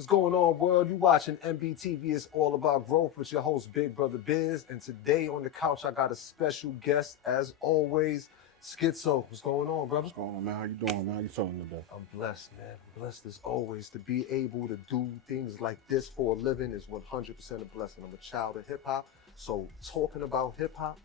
What's going on, world? You watching MBTV? It's all about growth with your host, Big Brother Biz. And today on the couch, I got a special guest, as always, Skitso. What's going on, brother? What's going on, man? How you doing, man? How you feeling today? I'm blessed, man. Blessed as always. To be able to do things like this for a living is 100% a blessing. I'm a child of hip hop, so talking about hip hop,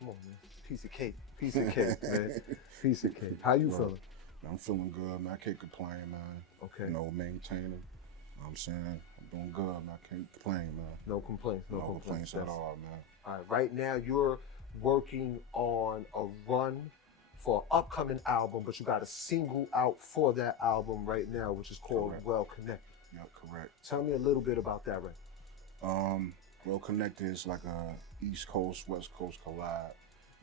come on, man. Piece of cake, man. Piece of cake. How you feeling? I'm feeling good, man. I can't complain, man. Okay. You know, maintaining. You know what I'm saying? I'm doing good, man. I can't complain, man. No complaints. No complaints at all, man. All right, right now you're working on a run for an upcoming album, but you got a single out for that album right now, which is called Correct. Well Connected. Yep, correct. Tell me a little bit about that, right? Well Connected is like a East Coast, West Coast collab.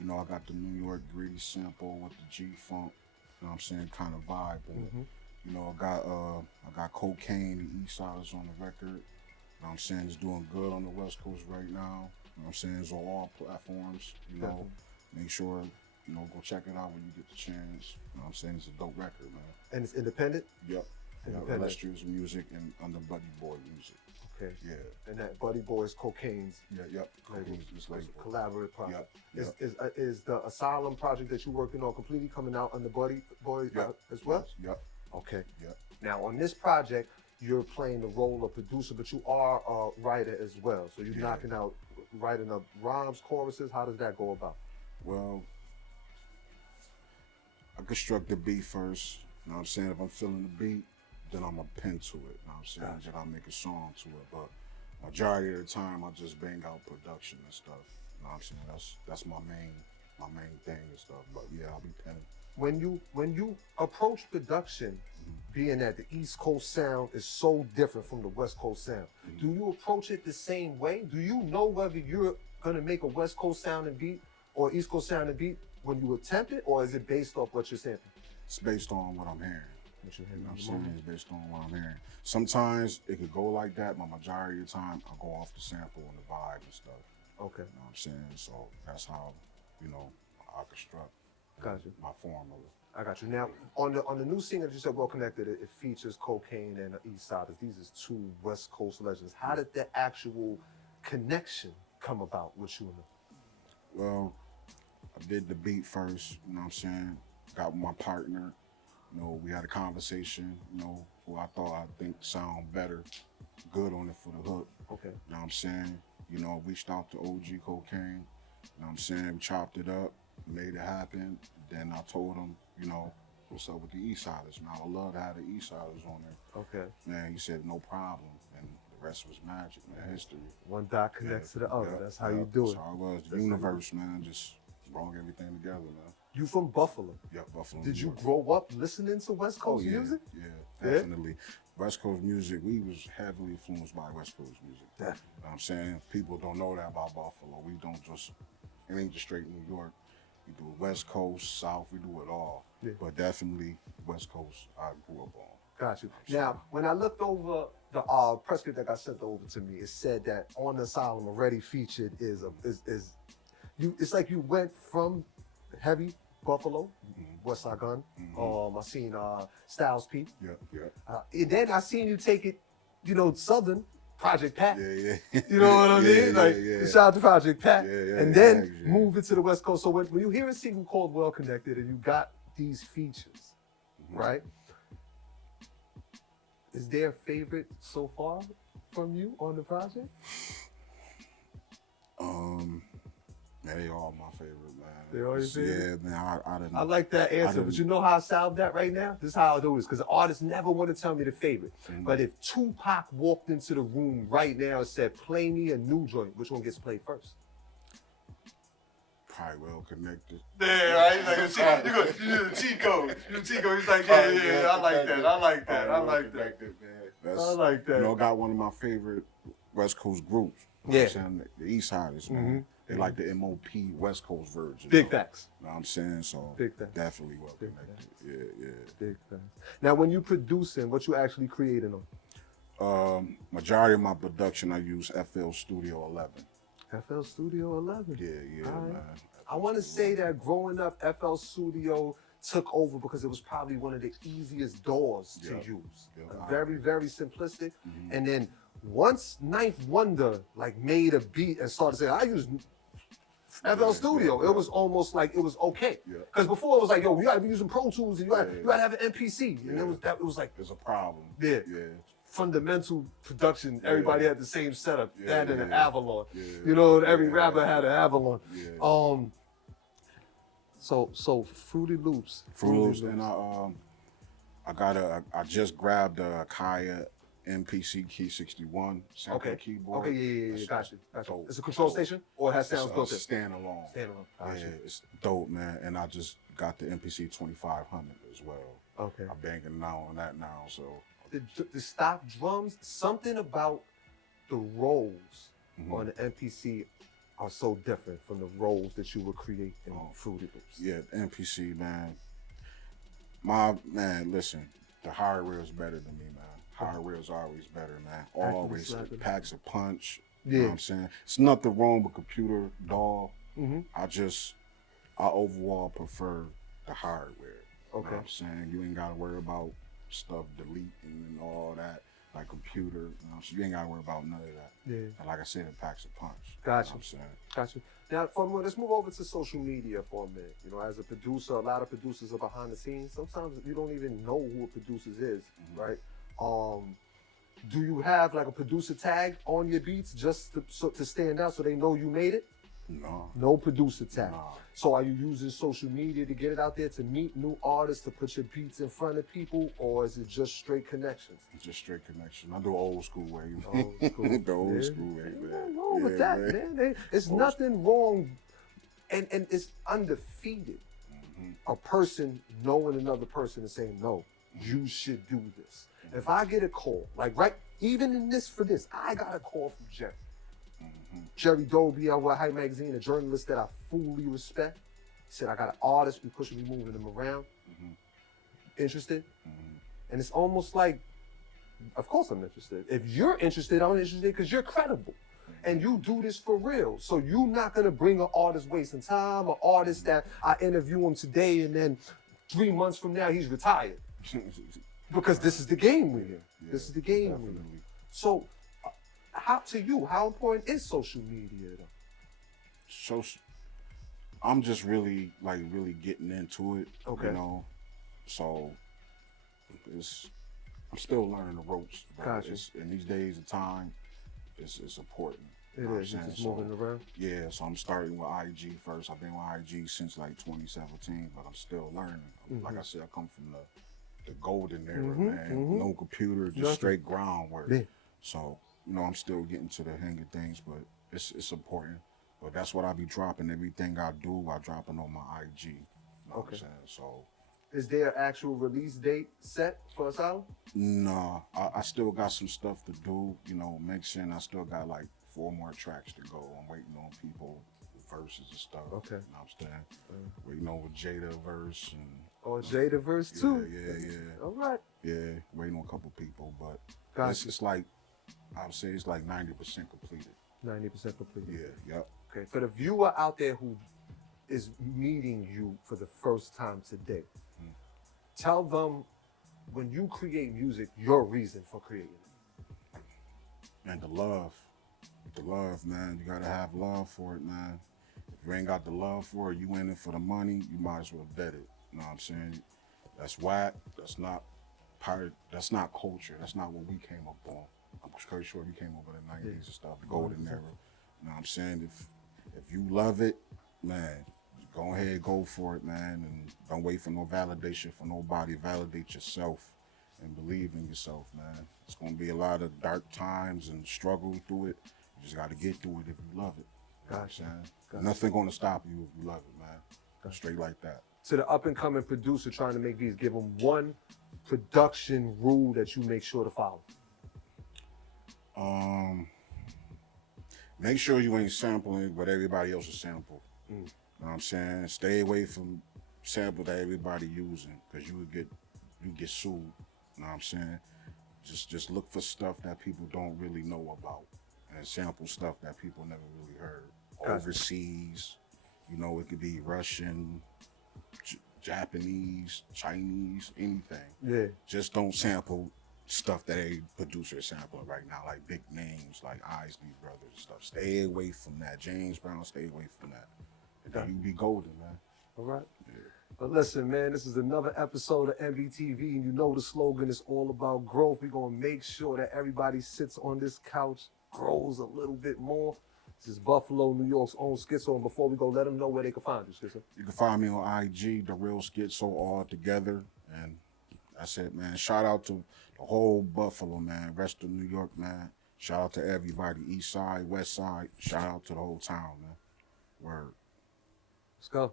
You know, I got the New York gritty sample with the G-Funk, you know what I'm saying, kind of vibe. And, you know, I got Kokane Tha Eastsidaz on the record. You know what I'm saying? It's doing good on the West Coast right now. You know what I'm saying? It's on all platforms, you know. Make sure, you know, go check it out when you get the chance. You know what I'm saying? It's a dope record, man. And it's independent? Yep. Illustrious music and under Buddy Boy music. Okay. Yeah. And that Buddy Boy's Cocaine's Yep. It's like collaborative project. Yep. Is the Asylum project that you're working on completely coming out under Buddy Boy as well? Yep. Okay. Yep. Now on this project, you're playing the role of producer, but you are a writer as well. So you're knocking out, writing up rhymes, choruses. How does that go about? Well, I construct the beat first. You know what I'm saying? If I'm feeling the beat, then I'm a pen to it. You know what I'm saying? Gotcha. Then I'll make a song to it. But majority of the time, I just bang out production and stuff. You know what I'm saying? That's my main thing and stuff. But yeah, I'll be penning. When you approach production, being that the East Coast sound is so different from the West Coast sound, do you approach it the same way? Do you know whether you're gonna make a West Coast sounding beat or East Coast sounding beat when you attempt it, or is it based off what you're saying? It's based on what I'm hearing. What you're hearing? You know what I'm saying? It's based on what I'm hearing. Sometimes it could go like that, but majority of the time, I go off the sample and the vibe and stuff. Okay. You know what I'm saying? So that's how, you know, I construct my formula. I got you. Now, on the new single that you said, Well Connected, it features Kokane and Eastsidaz. These is two West Coast legends. How did the actual connection come about with you and them? Well, I did the beat first, you know what I'm saying? Got with my partner, you know, we had a conversation, you know, who I think sound better, good on it for the hook. Okay. You know what I'm saying? You know, reached out to OG Kokane, you know what I'm saying? We chopped it up, made it happen. Then I told him, you know, what's up with the Eastsidaz, man? I would love to have the Eastsidaz on there. Okay. Man, he said, no problem. And the rest was magic, man, history. One dot connects to the other. That's how you do it. That's how it was. The universe, man, just brought everything together, man. You from Buffalo? Yep, Buffalo. Did you grow up listening to West Coast music? Yeah, definitely. West Coast music, we was heavily influenced by West Coast music. Definitely. You know what I'm saying? People don't know that about Buffalo. We don't just, it ain't just straight New York. We do West Coast, South, we do it all. Yeah. But definitely West Coast, I grew up on. Got you. Now, when I looked over the press script that got sent over to me, it said that on the Asylum already featured it's like you went from heavy Buffalo, West Side Gun. I seen Styles P. Yeah. And then I seen you take it, you know, Southern, Project Pat. Yeah. You know what I mean? Shout out to Project Pat. And then move it to the West Coast. So when you hear a single called Well Connected and you got these features, right? Is there a favorite so far from you on the project? Man, they all my favorite, man. They all your favorite? Yeah, man, I like that answer, but you know how I solved that right now? This is how I do this, because the artists never want to tell me the favorite. But if Tupac walked into the room right now and said, play me a new joint, which one gets played first? Probably Well Connected. Yeah, right? Like you the cheat code. You the cheat code. He's like, yeah, I like that. I like that. I like that. I like that. You know, I got one of my favorite West Coast groups. You know what I'm saying? The Eastsidaz, man. They like the MOP West Coast version. Big facts. You know what I'm saying? So big facts. Definitely Well Connected. Yeah. Big facts. Now, when you producing, what you actually creating on? Majority of my production, I use FL Studio 11. FL Studio 11? Yeah, right. man. I want to say that growing up, FL Studio took over because it was probably one of the easiest doors to use. Very, very simplistic. And then once Ninth Wonder like made a beat and started saying, I use FL Studio, it was almost like it was okay. Because before it was like, yo, you gotta be using Pro Tools and you gotta have an MPC. And it was like, there's a problem. Yeah. Fundamental production, everybody had the same setup. That and an Avalon. You know, every rapper had an Avalon. So Fruity Loops. And I just grabbed a Kaya MPC Key 61 sample keyboard. Gotcha. It's a control station or it has sounds built in? Standalone. Gotcha. It's dope, man. And I just got the MPC 2500 as well. Okay. I'm banking now on that now, so. The stock drums, something about the rolls on the MPC are so different from the rolls that you would create in Fruity Loops. Yeah, MPC, man. Listen, the hardware is better than me, man. Hardware is always better, man. Always. It packs a punch. You know what I'm saying? It's nothing wrong with computer DAW. I overall prefer the hardware. You know what I'm saying? You ain't gotta worry about stuff deleting and all that, like computer, you know, so you ain't gotta worry about none of that. And like I said, it packs a punch. Gotcha. You know what I'm saying? Gotcha. Now, let's move over to social media for a minute. You know, as a producer, a lot of producers are behind the scenes. Sometimes you don't even know who a producer is, right? Do you have like a producer tag on your beats just to stand out so they know you made it? No. No producer tag. No. So are you using social media to get it out there, to meet new artists, to put your beats in front of people, or is it just straight connections? Just straight connection. I do old school way. Old school. The old school way, man. Nothing wrong with that, man. It's nothing wrong, and it's undefeated. A person knowing another person and saying, no, you should do this. If I get a call, like even in this, I got a call from Jerry. Jerry Dobie, I work Hype Magazine, a journalist that I fully respect. He said, I got an artist, we pushing, we moving him around. Interested? And it's almost like, of course I'm interested. If you're interested, I'm interested because you're credible. And you do this for real. So you're not gonna bring an artist wasting time, an artist that I interview him today and then 3 months from now he's retired. Because this is the game we're in. This is the game we're in. So, how important is social media though? I'm just really getting into it. Okay. You know, so I'm still learning the ropes. Gotcha. In these days of time, it's important. It is. You're just moving around. Yeah, so I'm starting with IG first. I've been with IG since like 2017, but I'm still learning. Like I said, I come from the golden era, man. No computer, just straight groundwork. So, you know, I'm still getting to the hang of things, but it's important. But that's what I be dropping. Everything I do, I dropping on my IG. You know what I'm saying? So, is there an actual release date set for Asylum? No, I still got some stuff to do. You know, mixing. I still got like 4 more tracks to go. I'm waiting on people, verses and stuff. Okay. You know what I'm saying? Waiting on with Jada verse and. Oh, Jada verse too. Yeah. All right. Yeah, waiting on a couple people, but gotcha. It's like, I would say it's like 90% completed. 90% completed. Yeah. Yep. Okay. For the viewer out there who is meeting you for the first time today, tell them when you create music, your reason for creating it. And the love, man. You gotta have love for it, man. If you ain't got the love for it, you in it for the money, you might as well bet it. You know what I'm saying? That's whack. That's not culture. That's not what we came up on. I'm pretty sure we came up in the 90s and stuff, the golden era. You know what I'm saying? If you love it, man, go ahead, go for it, man, and don't wait for no validation from nobody. Validate yourself and believe in yourself, man. It's gonna be a lot of dark times and struggle through it. You just gotta get through it if you love it. You know what I'm saying? Nothing gonna stop you if you love it, man. Straight like that. To the up-and-coming producer trying to make these, give them one production rule that you make sure to follow. Make sure you ain't sampling what everybody else is sample. You know what I'm saying? Stay away from sample that everybody using, because you get sued. You know what I'm saying? Just look for stuff that people don't really know about, and sample stuff that people never really heard. Overseas, you know, it could be Russian, Japanese, Chinese, anything. Yeah. Just don't sample stuff that a producer is sampling right now, like big names like Isley Brothers and stuff. Stay away from that. James Brown, stay away from that. And then you be golden, man. All right. Yeah. But listen, man, this is another episode of MBTV, and you know the slogan is all about growth. We're going to make sure that everybody sits on this couch, grows a little bit more. This is Buffalo, New York's own Skitso, and before we go, let them know where they can find you, Skitso. You can find me on IG, The Real Skitso, all together. And that's it, man. Shout out to the whole Buffalo, man. Rest of New York, man. Shout out to everybody. East side, west side. Shout out to the whole town, man. Word. Let's go.